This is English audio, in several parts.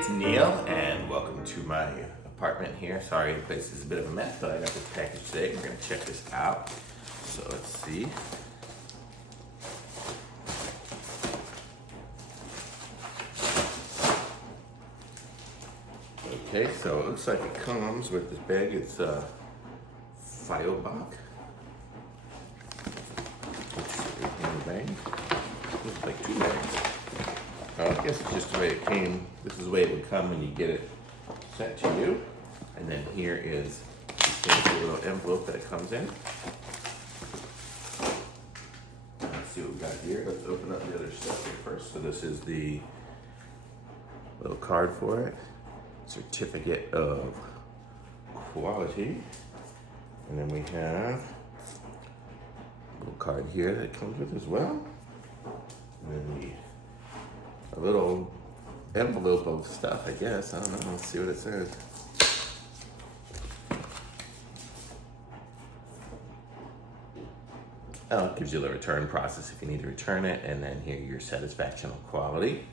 it's Neil, and welcome to my apartment here. Sorry, the place is a bit of a mess, but I got this package today. We're gonna check this out. So let's see. Okay, so it looks like it comes with this bag. It's FIOBOC. It's a bag. Looks like two bags. I guess it's just the way it came. This is the way it would come when you get it sent to you. And then here is the little envelope that it comes in. Let's see what we got here. Let's open up the other stuff here first. So this is the little card for it. Certificate of quality. And then we have a little card here that comes with as well. And then a little envelope of stuff, I guess. I don't know. Let's see what it says. Oh, it gives you the return process if you need to return it, and then here your satisfaction of quality.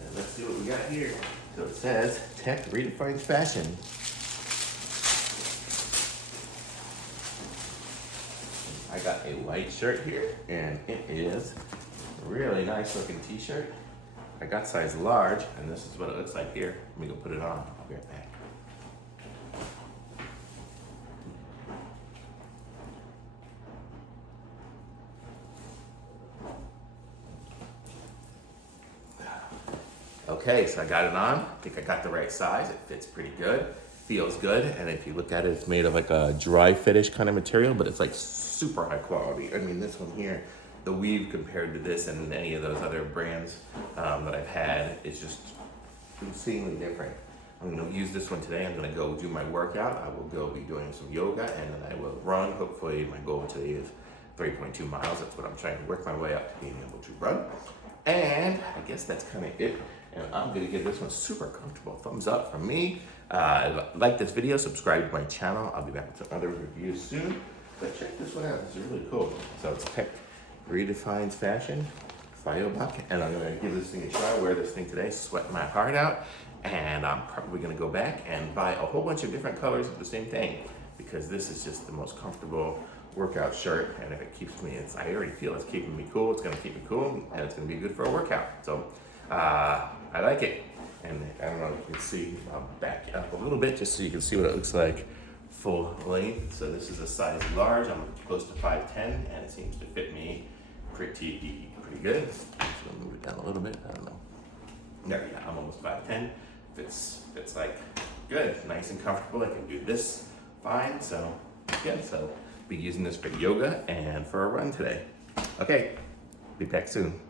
And let's see what we got here. So it says, Tech redefines fashion. I got a white shirt here, and it is a really nice looking t-shirt. I got size large, and this is what it looks like here. Let me go put it on. I'll be right back. Okay, so I got it on. I think I got the right size. It fits pretty good, feels good. And if you look at it, it's made of like a dry finish kind of material, but it's like super high quality. I mean, this one here, the weave compared to this and any of those other brands that I've had is just insanely different. I'm gonna use this one today. I'm gonna go do my workout. I will go be doing some yoga, and then I will run. Hopefully my goal today is 3.2 miles. That's what I'm trying to work my way up to being able to run. And I guess that's kind of it. And I'm gonna give this one super comfortable. Thumbs up from me. Like this video, subscribe to my channel. I'll be back with some other reviews soon. But check this one out, this is really cool. So it's Tech redefines fashion, FIOBOC. And I'm gonna give this thing a try, wear this thing today, sweat my heart out. And I'm probably gonna go back and buy a whole bunch of different colors of the same thing, because this is just the most comfortable workout shirt. And if it keeps me, I already feel it's keeping me cool. It's gonna keep me cool, and it's gonna be good for a workout. So I like it. And I don't know if you can see, I'll back up a little bit just so you can see what it looks like full length. So this is a size large. I'm close to 5'10", and it seems to fit me pretty good. So I'll move it down a little bit. I don't know. There we go. I'm almost 5'10". Fits like good, nice and comfortable. I can do this fine. So yeah, so be using this for yoga and for a run today. Okay, be back soon.